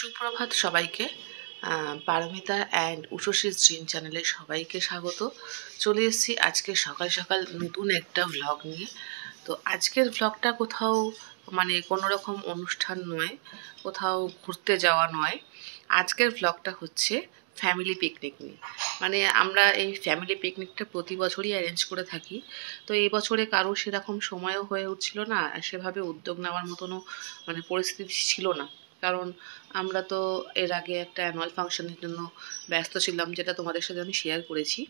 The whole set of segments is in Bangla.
সুপ্রভাত সবাইকে। পারমিতা অ্যান্ড উষসীর ড্রিম চ্যানেলে সবাইকে স্বাগত। চলে এসেছি আজকে সকাল সকাল নতুন একটা ভ্লগ নিয়ে। তো আজকের ভ্লগটা কোথাও কোনো রকম অনুষ্ঠান নয়, কোথাও ঘুরতে যাওয়া নয়। আজকের ভ্লগটা হচ্ছে ফ্যামিলি পিকনিক নিয়ে। আমরা এই ফ্যামিলি পিকনিকটা প্রতি বছরই অ্যারেঞ্জ করে থাকি। তো এই বছরে কারোর সেরকম সময়ও হয়ে উঠছিল না, সেভাবে উদ্যোগ নেওয়ার মতনও পরিস্থিতি ছিল না। কারণ আমরা তো এর আগে একটা অ্যানুয়াল ফাংশনের জন্য ব্যস্ত ছিলাম, যেটা তোমাদের সাথে আমি শেয়ার করেছি।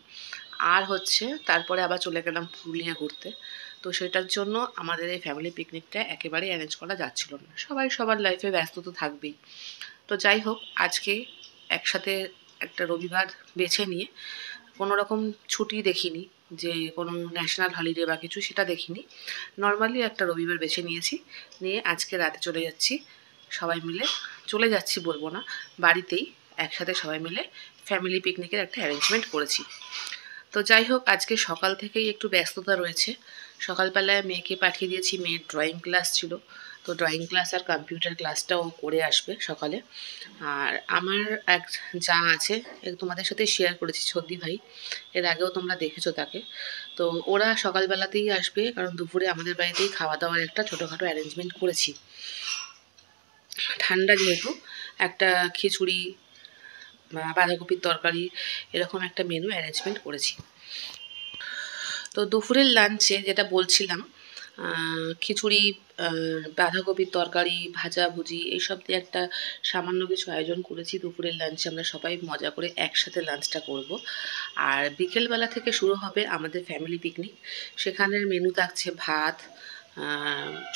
আর তারপরে আবার চলে গেলাম পুরুলিয়া ঘুরতে। তো সেটার জন্য আমাদের এই ফ্যামিলি পিকনিকটা একেবারেই অ্যারেঞ্জ করা যাচ্ছিল না। সবাই সবার লাইফে ব্যস্ত তো থাকবেই। তো যাই হোক, আজকে একসাথে একটা রবিবার বেছে নিয়ে, কোনো রকম ছুটি দেখিনি যে কোনো ন্যাশনাল হলিডে বা কিছু, সেটা দেখিনি। নর্মালি একটা রবিবার বেছে নিয়েছি, নিয়ে আজকে রাতে সবাই মিলে চলে যাচ্ছি বলবো না, বাড়িতেই একসাথে সবাই মিলে ফ্যামিলি পিকনিকের একটা অ্যারেঞ্জমেন্ট করেছি। তো যাই হোক, আজকে সকাল থেকেই একটু ব্যস্ততা রয়েছে। সকালবেলায় মেয়েকে পাঠিয়ে দিয়েছি, মেয়ের ড্রয়িং ক্লাস ছিল। তো ড্রয়িং ক্লাস আর কম্পিউটার ক্লাসটাও করে আসবে সকালে। আর আমার এক যা আছে, তোমাদের সাথে শেয়ার করেছি, ছদ্দি ভাই, এর আগেও তোমরা দেখেছো তাকে। তো ওরা সকালবেলাতেই আসবে, কারণ দুপুরে আমাদের বাড়িতেই খাওয়া দাওয়ার একটা ছোটোখাটো অ্যারেঞ্জমেন্ট করেছি। ঠান্ডা যেহেতু, একটা খিচুড়ি বা বাঁধাকপির তরকারি, এরকম একটা মেনু অ্যারেঞ্জমেন্ট করেছি। তো দুপুরের লাঞ্চে যেটা বলছিলাম, খিচুড়ি, বাঁধাকপির তরকারি, ভাজাভুজি, এইসব দিয়ে একটা সামান্য কিছু আয়োজন করেছি। দুপুরের লাঞ্চে আমরা সবাই মজা করে একসাথে লাঞ্চটা করব। আর বিকেলবেলা থেকে শুরু হবে আমাদের ফ্যামিলি পিকনিক। সেখানের মেনু থাকছে ভাত,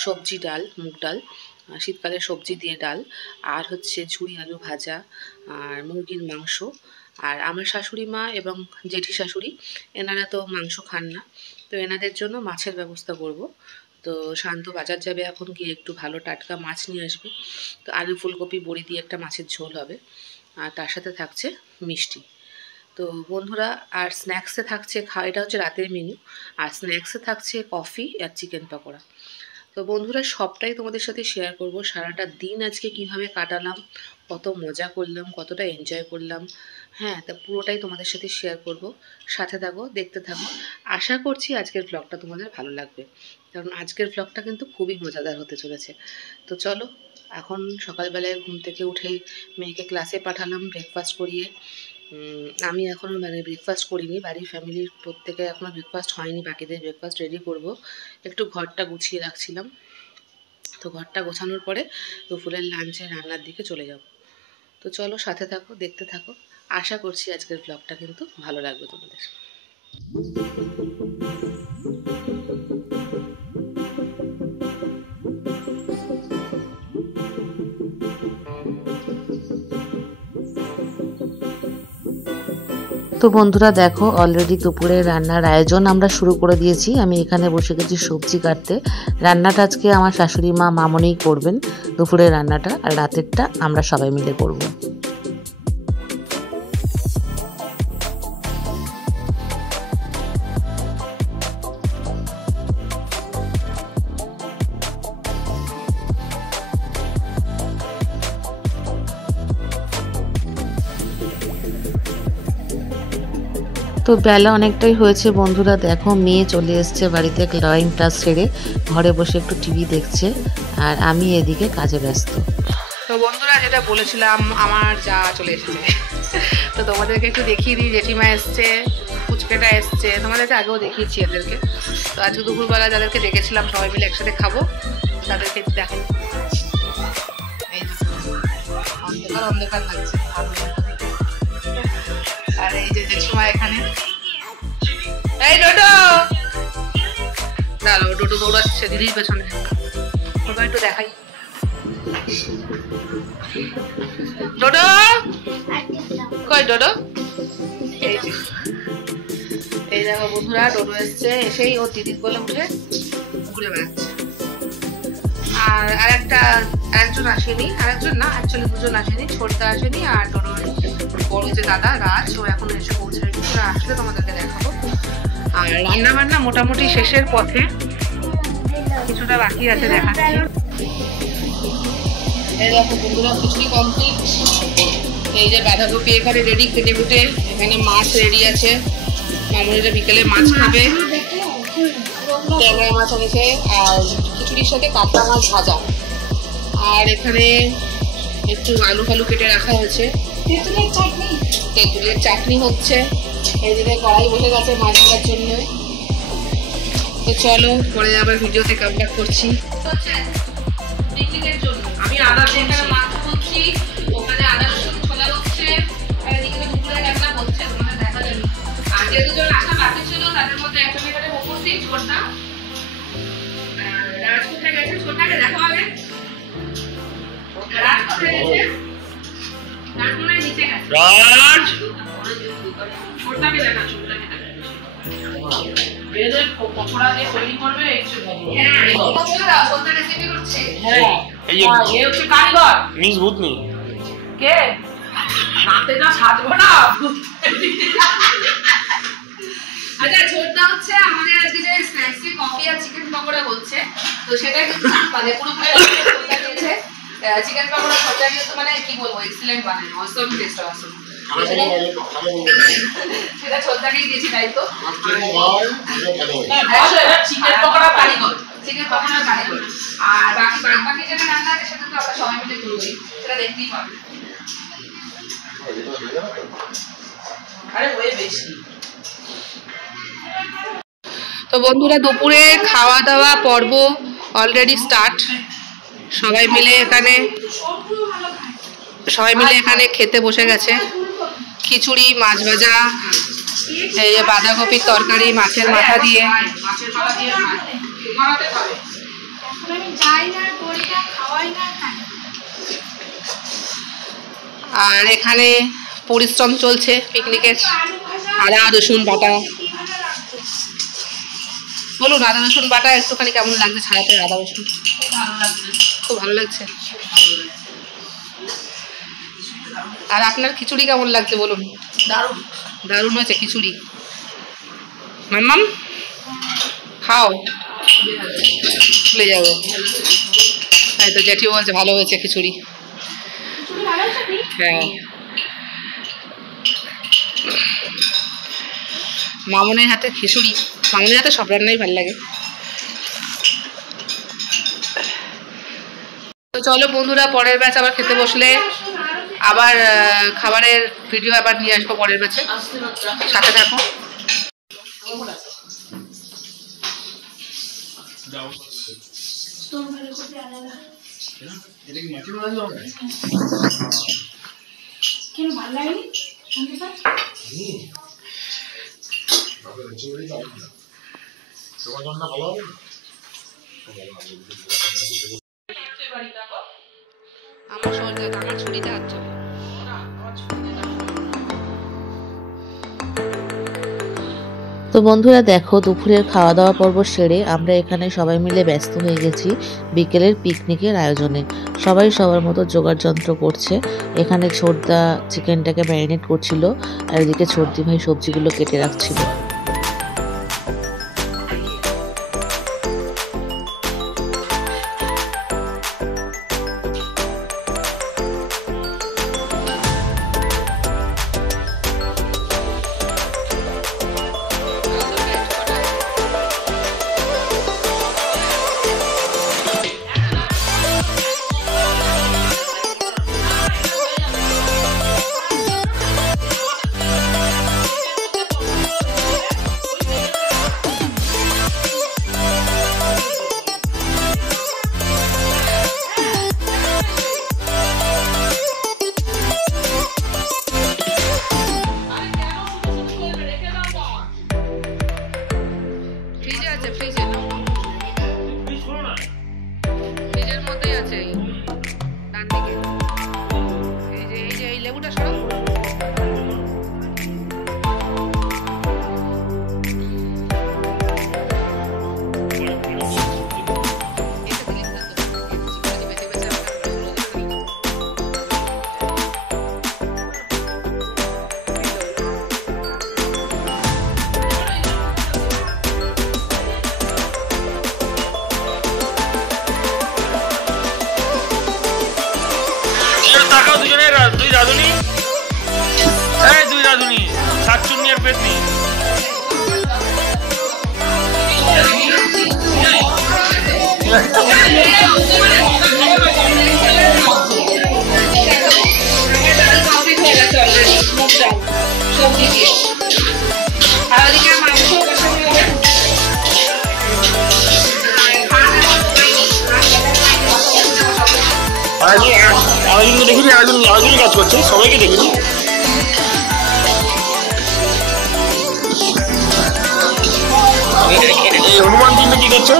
সবজি, ডাল, মুগ ডাল, শীতকালের সবজি দিয়ে ডাল, আর ঝুরি আলু ভাজা, আর মুরগির মাংস। আর আমার শাশুড়ি মা এবং জেঠি শাশুড়ি, এনারা তো মাংস খান না, তো এনাদের জন্য মাছের ব্যবস্থা করব। তো শান্ত বাজার যাবে এখন, গিয়ে একটু ভালো টাটকা মাছ নিয়ে আসবে। তো আলু ফুলকপি বড়ি দিয়ে একটা মাছের ঝোল হবে, আর তার সাথে থাকছে মিষ্টি। তো বন্ধুরা, আর স্ন্যাক্সে থাকছে, এটা হচ্ছে রাতের মেনু, আর স্ন্যাক্সে থাকছে কফি আর চিকেন পকোড়া। তো বন্ধুরা, সবটাই তোমাদের সাথে শেয়ার করব। সারাটা দিন আজকে কিভাবে কাটালাম, কত মজা করলাম, কতটা এনজয় করলাম, হ্যাঁ, তা পুরোটাই তোমাদের সাথে শেয়ার করব। সাথে থাকো, দেখতে থাকো। আশা করছি আজকের ব্লগটা তোমাদের ভালো লাগবে, কারণ আজকের ব্লগটা কিন্তু খুবই মজাদার হতে চলেছে। তো চলো, এখন সকালবেলায় ঘুম থেকে উঠেই মেয়েকে ক্লাসে পাঠালাম ব্রেকফাস্ট করিয়ে। আমি এখনও ব্রেকফাস্ট করিনি, বাড়ির ফ্যামিলির প্রত্যেকে এখনও ব্রেকফাস্ট হয়নি, বাকিদের ব্রেকফাস্ট রেডি করব। একটু ঘরটা গুছিয়ে রাখছিলাম। তো ঘরটা গোছানোর পরে দুপুরের লাঞ্চে রান্নার দিকে চলে যাব। তো চলো, সাথে থাকো, দেখতে থাকো। আশা করছি আজকের ব্লগটা কিন্তু ভালো লাগবে তোমাদের। তো বন্ধুরা দেখো, অলরেডি দুপুরে রান্নার আয়োজন আমরা শুরু করে দিয়েছি। আমি এখানে বসে গেছি সবজি কাটতে। রান্নাটা আজকে আমার শাশুড়ি মা মামনিই করবেন, দুপুরের রান্নাটা, আর রাতেরটা আমরা সবাই মিলে করব। তো বেলা অনেকটাই হয়েছে বন্ধুরা, দেখো মেয়ে চলে এসছে বাড়িতে ড্রয়িং ক্লাস সেরে, ঘরে বসে একটু টিভি দেখছে, আর আমি এদিকে কাজে ব্যস্ত। তো বন্ধুরা, যেটা বলেছিলাম, আমার যা চলে এসেছে। তো তোমাদেরকে একটু দেখিয়ে দিই, জেঠিমা এসছে, ফুচকেটা এসছে, তোমাদেরকে আগেও দেখিয়েছি এদেরকে। তো আজকে দুপুরবেলা যাদেরকে ডেকেছিলাম সবাই মিলে একসাথে খাবো, তাদেরকে দেখো। এই অন্ধকার অন্ধকার লাগছে, আর এই যে জেঠিমা এখানে। এই ডোডো, দাঁড়াও, ডোডো দৌড়াচ্ছে দিদির পেছনে, ওটা একটু দেখাই। ডোডো কই, ডোডো? এই দেখো বন্ধুরা, ডোডো এসছে, এসেই ওর দিদির কোলে উঠে ঘুরে বেড়াচ্ছে। আর আরেকজন আসেনি, আরেকজন না, অ্যাকচুয়ালি দুজন আসেনি, ছোটটা আসেনি, আর ডোডোর বড় যে দাদা রাজ, ও এখন এসে পৌঁছায়নি। আসলে তোমাদেরকে দেখাবো। আর রান্না বান্না মোটামুটি শেষের পথে, কিছুটা বাকি আছে দেখাচ্ছি। এই দেখো বন্ধুরা খিচুড়ি কমপ্লিট। এই যে বাঁধাকপি এখানে রেডি কেটে কুটে, এখানে মাছ রেডি আছে, মামুনিরা বিকেলে মাছ খাবে, ট্যাংরা মাছ এনেছে, আর খিচুড়ির সাথে কাতলা মাছ ভাজা, আর এখানে একটু আলু ফালু কেটে রাখা হয়েছে, তেঁতুলের চাটনি হচ্ছে। এদিকে কড়াই বসে গেছে মাছ ভাজার জন্য। তো চলো পরে আবার ভিডিওতে কাম ব্যাক করছি। পিকনিকের জন্য আমি আদা দিয়ে এখানে মাছ করছি, ওখানে আদা রসুন ছোলা হচ্ছে, আর এদিকে দুপুরে রান্না হচ্ছে, তোমাদের দেখা যাবে। আর যে দুজন আসা বাকি ছিল তাদের মধ্যে একটা মেয়েটাকে উপস্থিত ছোটটা রাজ কোথায় গেছে, ছোটটাকে দেখো আগে। রাজ কোথায় গেছে? রাজ মনে হয় নিচে গেছে। রাজ ছোটটাকে দেখা, ছোটটাকে দেখা। পকোড়া দিয়ে তৈরি করবে, হ্যাঁ ছোটটা রেসিপি করছে। হ্যাঁ এই হচ্ছে কারিগর মিস ভূতনি কে নাতে না সাজবো না। আচ্ছা ছোটটা হচ্ছে আমাদের আজকে যে স্ন্যাক্সে কফি আর চিকেন পকোড়া হচ্ছে, তো সেটা কিন্তু মানে পুরোপুরি ছোটটা দিয়েছে। চিকেন পকোড়া ছোটটা কিন্তু মানে কি বলবো এক্সিলেন্ট বানায়, অসম টেস্ট অসম। সেটা ছোটটাকেই দিয়েছি দায়িত্ব। চিকেন পকোড়া কারিগর, চিকেন পকোড়া কারিগর। আর বাকি যেটা রান্না আছে সেটা তো আমরা সবাই মিলে করবোই, সেটা দেখতেই পাবে। তো বন্ধুরা দুপুরে খাওয়া দাওয়া পর্ব অলরেডি স্টার্ট। সবাই মিলে এখানে খেতে বসে গেছে। খিচুড়ি, মাছ ভাজা, এই যে বাঁধাকপির তরকারি মাছের মাথা দিয়ে। আর এখানে পরিশ্রম চলছে পিকনিকের। আদা রসুন বাটা, বলুন আদা রসুন বাটা একটুখানি কেমন লাগছে ছাড়াতে? আদা রসুন খুব ভালো লাগছে। আর আপনার খিচুড়ি কেমন লাগছে বলুন? দারুণ দারুণ হয়েছে খিচুড়ি। মাম্মাম খাও, ভুলে যাবে। তাই তো জেঠিও বলছে ভালো হয়েছে খিচুড়ি। হ্যাঁ মামনের হাতে খিচুড়ি, মামনের হাতে সব রান্নাই ভালো লাগে। তো চলো বন্ধুরা পরের ব্যাচ আবার খেতে বসলে আবার খাবারের ভিডিও আবার নিয়ে আসবো পরের ব্যাচে, সাথে থাকো। আমার সরকার আমার ছুটিতে আছে। তো বন্ধুরা দেখো দুপুরের খাওয়া দাওয়া পর্ব সেরে আমরা এখানে সবাই মিলে ব্যস্ত হয়ে গেছি বিকেলের পিকনিকের আয়োজনে। সবাই সবার মতো জোগাড় যন্ত্র করছে। এখানে ছোটদা চিকেনটাকে ম্যারিনেট করছিল, আর এদিকে ছোটদি ভাই সবজিগুলো কেটে রাখছিল। দুজনে দুই রাঁধুনি, এই দুই রাঁধুনি শাকচুন্নি আর পেতনি। সবজি দিয়ে আর ওদিকে মাংস আরেকজনকে দেখিনি, আরেকজন কাজ করছে, সবাইকে দেখিনি। এই হনুমান টিমে কি করছো?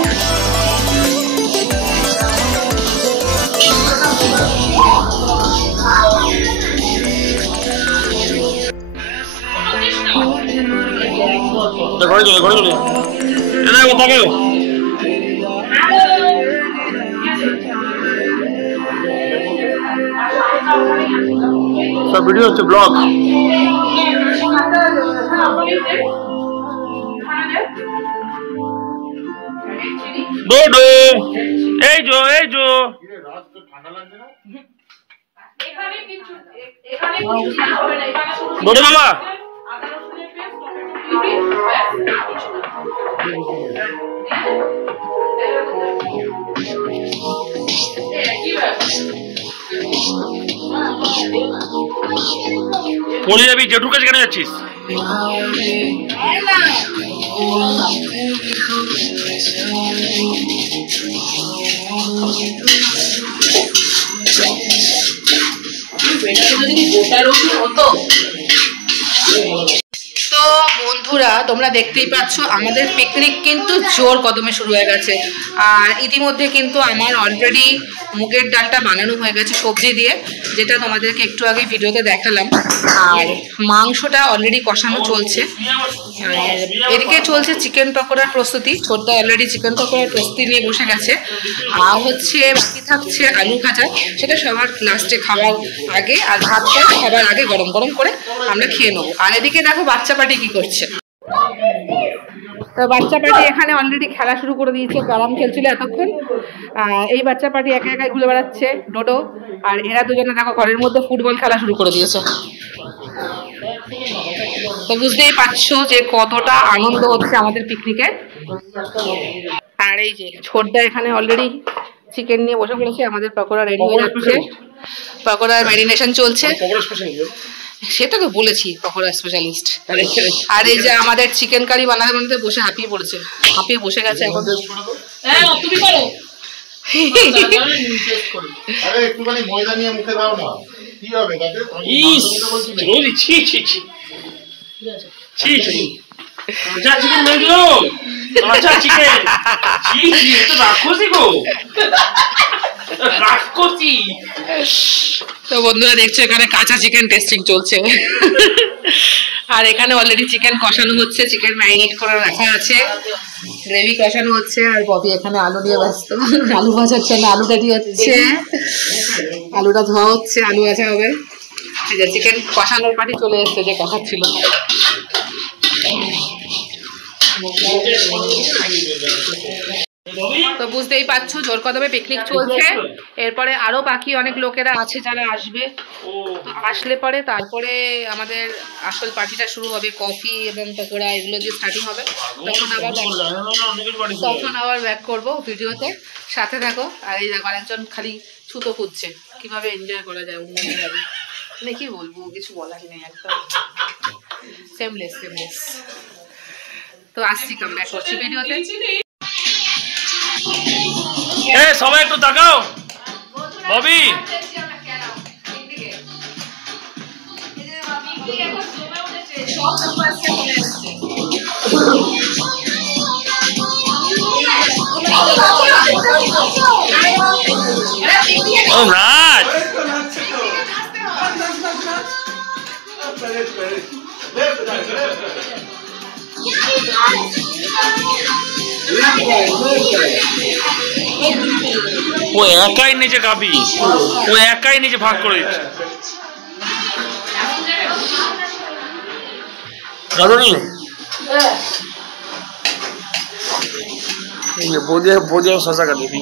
ঘরে চলে, ঘরে চলে তাকে সব ভিডিও হচ্ছে, ব্লগ। এই যো এই যো বড় বাবা পড়ে যাবি, জেঠুর কাছে কেন যাচ্ছিস? তো বন্ধুরা তোমরা দেখতেই পাচ্ছ আমাদের পিকনিক কিন্তু জোর কদমে শুরু হয়ে গেছে। আর ইতিমধ্যে কিন্তু আমার অলরেডি মুগের ডালটা বানানো হয়ে গেছে সবজি দিয়ে, যেটা তোমাদেরকে একটু আগে ভিডিওতে দেখালাম। আর মাংসটা অলরেডি কষানো চলছে। আর এদিকে চলছে চিকেন পকোড়ার প্রস্তুতি। ছোটদা অলরেডি চিকেন পকোড়ার প্রস্তুতি নিয়ে বসে গেছে। আর হচ্ছে বাকি থাকছে আলু ভাজা, সেটা সবার লাস্টে খাওয়ার আগে, আর ভাতটা খাবার আগে গরম গরম করে আমরা খেয়ে নেবো। আর এদিকে দেখো বাচ্চা পার্টি কি করছে। তো বাচ্চা পার্টি এখানে অলরেডি খেলা শুরু করে দিয়েছে, ক্যারাম খেলছিল এতক্ষণ। এই বাচ্চা পার্টি একা একাই ঘুরে বেড়াচ্ছে ডোডো, আর এরা দুজনে দেখো ঘরের মধ্যে ফুটবল খেলা শুরু করে দিয়েছে। তো বুঝতেই পারছো যে কতটা আনন্দ হচ্ছে আমাদের পিকনিকে। আর এই যে ছোটদা এখানে অলরেডি চিকেন নিয়ে বসে পড়েছে, আমাদের পকোড়া রেডি হয়ে যাচ্ছে, পকোড়ার ম্যারিনেশন চলছে। সেটা তো বলেছি পকোড়া স্পেশালিস্ট। আর এই যে আমাদের চিকেন কারি বানাতে বানাতে বসে হাঁপিয়ে পড়েছে, হাঁপিয়ে বসে গেছে এখন। তুমি করো। আরে একটুখানি ময়দা নিয়ে মুখে দাও না, কি হবে তাতে? ছি ছি ছি ছি ছি যা চিকেন মেরে দিল, আচ্ছা চিকেন ছি ছি, তো রাক্ষসী গো, রাক্ষসী। তো বন্ধুরা দেখছো এখানে কাঁচা চিকেন টেস্টিং চলছে। আর এখানে অলরেডি চিকেন কষানো হচ্ছে, চিকেন ম্যারিনেট করে রাখা আছে, গ্রেভি কষানো হচ্ছে। আর ববি এখানে আলু দিয়ে ব্যস্ত, আলু ভাজা হচ্ছে না, আলু রেডি হচ্ছে, আলুটা ধোয়া হচ্ছে, আলু ভাজা হবে। এই যে চিকেন কষানোর পাটি চলে এসছে, যে কষাচ্ছিল। তো বুঝতেই পারছো জোর কদমে পিকনিক চলছে। এরপরে আরো বাকি অনেক লোকেরা আছে যারা আসবে, আসলে পরে তারপরে আমাদের আসল পার্টিটা শুরু হবে। কফি এবং পকোড়া এগুলো দিয়ে স্টার্টিং হবে, তখন আবার ব্যাক করবো ভিডিওতে, সাথে থাকো। আর এই দেখো একজন খালি ছুতো খুঁজছে কিভাবে এনজয় করা যায় অন্যভাবে, মানে কি বলবো, কিছু বলার নেই, একদম সেমলেস সেমলেস। তো আসছি, কাম ব্যাক করছি ভিডিওতে। সবাই একটু তাকাও, ববি রাজ ও একাই নিজে খাবি, ও একাই নিজে ভাগ করে দিচ্ছে। রাধুনি বোঝে শশা কাটবি।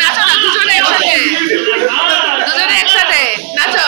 নাচো না দুজনে একসাথে, দুজনে একসাথে নাচো।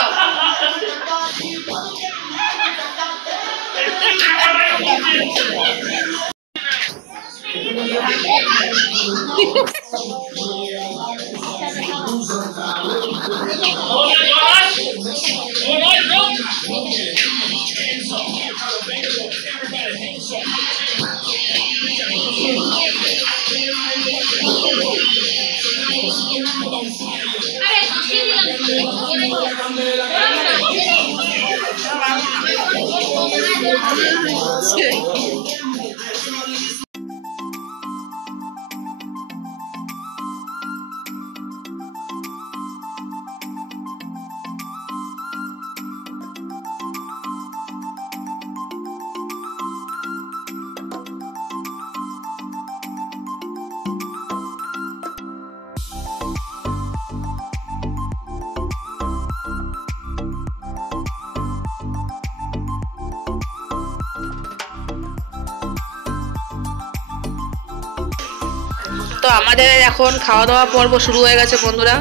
তো আমাদের এখন খাওয়া দাওয়া পর্ব শুরু হয়ে গেছে বন্ধুরা।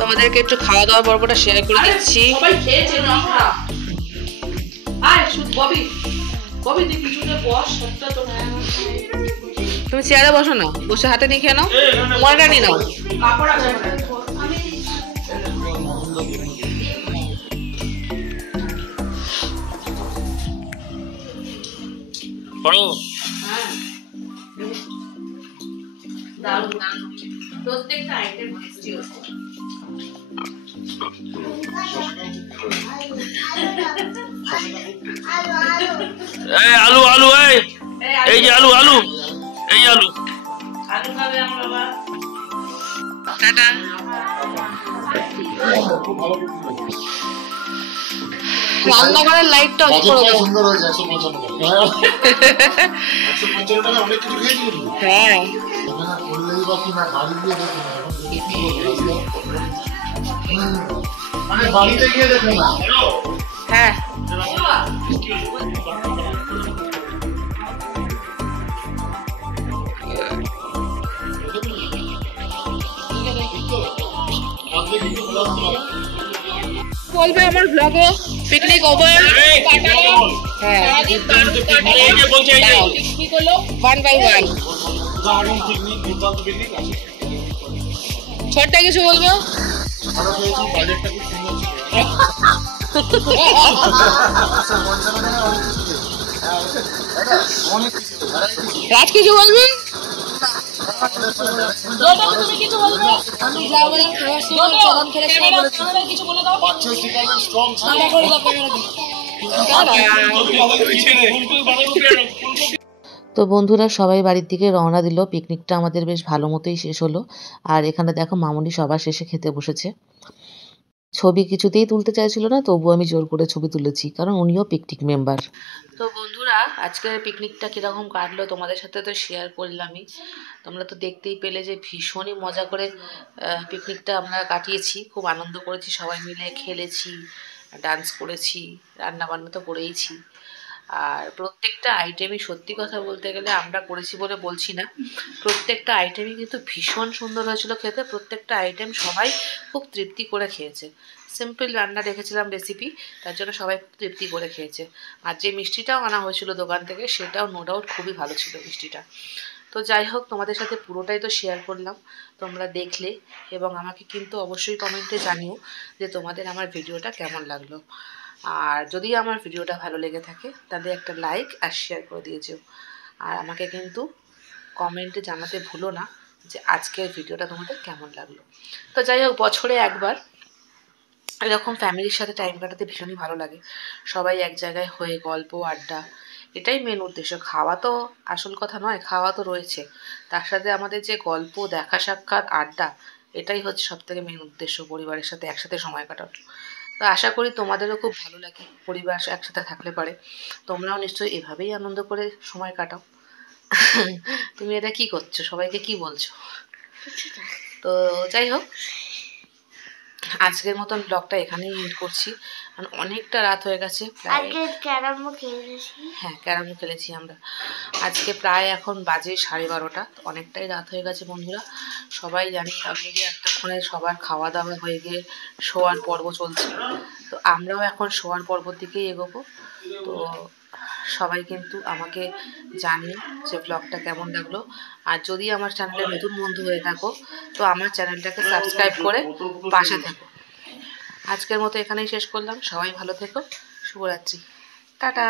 তোমাদেরকে একটু খাওয়া দাওয়া পর্বটা শেয়ার করে দিচ্ছি। সবাই খেয়েছে লঙ্কা। আয় শুধু ববি ববি তুই পিছনে বস সবটা তো তুমি চেয়ারে বসো না, বসে হাতে নিয়ে খেয়ে নাও, মনটা নিয়ে নাও। কাপড় আছে পড়ো। দারুণ দারুণ প্রত্যেকটা আইটেম টেস্টি হচ্ছে। আলু আলু এই যে আলু আলু এই আলু আলু খাবে আমার বাবা। টাটা। রান্নাঘরের লাইটটা অফ করে দাও। সুন্দর হয়েছে 155 টাকা অনেক কিছু খেয়েছি। হ্যাঁ এখানে করলেই বা কি না বাড়ি গিয়ে দেখুন মানে বাড়িতে গিয়ে দেখুন না। হ্যাঁ বলবে আমার ব্লগে পিকনিক ওভার। হ্যাঁ ওয়ান বাই ওয়ান ছোট্ট কিছু বলবো। ভালো খেয়েছি, বাজেটটা খুব সুন্দর ছিল। অনেক কিছু রাজ কিছু বলবি? তো বন্ধুরা সবাই বাড়ির দিকে রওনা দিল। পিকনিকটা আমাদের বেশ ভালো মতোই শেষ হলো। আর এখানে দেখো মামুনি সবার শেষে খেতে বসেছে। ছবি কিছুতেই তুলতে চাইছিল না, তবু আমি জোর করে ছবি তুলেছি, কারণ উনিও পিকনিক মেম্বার। তো বন্ধুরা আজকের পিকনিকটা কীরকম কাটলো তোমাদের সাথে তো শেয়ার করলামই। তোমরা তো দেখতেই পেলে যে ভীষণই মজা করে পিকনিকটা আমরা কাটিয়েছি, খুব আনন্দ করেছি, সবাই মিলে খেলেছি, ডান্স করেছি, রান্নাবান্না তো করেইছি। আর প্রত্যেকটা আইটেমই সত্যি কথা বলতে গেলে আমরা করেছি বলে বলছি না, প্রত্যেকটা আইটেমই কিন্তু ভীষণ সুন্দর হয়েছিল খেতে। প্রত্যেকটা আইটেম সবাই খুব তৃপ্তি করে খেয়েছে। সিম্পল রান্না রেখেছিলাম রেসিপি, তার জন্য সবাই খুব তৃপ্তি করে খেয়েছে। আর যে মিষ্টিটাও আনা হয়েছিল দোকান থেকে সেটাও নো ডাউট খুবই ভালো ছিল মিষ্টিটা। তো যাই হোক তোমাদের সাথে পুরোটাই তো শেয়ার করলাম, তোমরা দেখলে এবং আমাকে কিন্তু অবশ্যই কমেন্টে জানিও যে তোমাদের আমার ভিডিওটা কেমন লাগলো। আর যদি আমার ভিডিওটা ভালো লেগে থাকে তাহলে একটা লাইক আর শেয়ার করে দিয়েছো। আর আমাকে কিন্তু কমেন্টে জানাতে ভুলো না যে আজকের ভিডিওটা তোমাদের কেমন লাগলো। তো যাই হোক বছরে একবার এরকম ফ্যামিলির সাথে টাইম কাটাতে ভীষণই ভালো লাগে। সবাই এক জায়গায় হয়ে গল্প আড্ডা, এটাই মেন উদ্দেশ্য। খাওয়া তো আসল কথা নয়, খাওয়া তো রয়েছে, তার সাথে আমাদের যে গল্প, দেখা সাক্ষাৎ, আড্ডা, এটাই হচ্ছে সবথেকে মেন উদ্দেশ্য, পরিবারের সাথে একসাথে সময় কাটানো। তো আশা করি তোমাদেরও খুব ভালো লাগে পরিবার একসাথে থাকলে পারে। তোমরাও নিশ্চয়ই এভাবেই আনন্দ করে সময় কাটাও। তুমি এটা কি করছো, সবাইকে কি বলছো? তো যাই হোক আজকের মতন ব্লগটা এখানেই এন্ড করছি। কারণ অনেকটা রাত হয়ে গেছে প্রায়। আগে ক্যারামও খেলেছি। হ্যাঁ, ক্যারাম খেলেছি আমরা। আজকে প্রায় এখন বাজে 12:30, অনেকটাই রাত হয়ে গেছে বন্ধুরা। সবাই জানি আপনি যে এতক্ষণে সবার খাওয়া দাওয়া হয়ে গিয়ে শোয়ার পর্ব চলছে, তো আমরাও এখন শোয়ার পর্বর দিকেই এগোবো। তো সবাই কিন্তু আমাকে জানিয়ে যে ব্লগটা কেমন লাগলো, আর যদি আমার চ্যানেলে নতুন বন্ধু হয়ে থাকো তো আমার চ্যানেলটাকে সাবস্ক্রাইব করে পাশে থেকো। আজকের মতো এখানেই শেষ করলাম। সবাই ভালো থেকো, শুভরাত্রি, টাটা।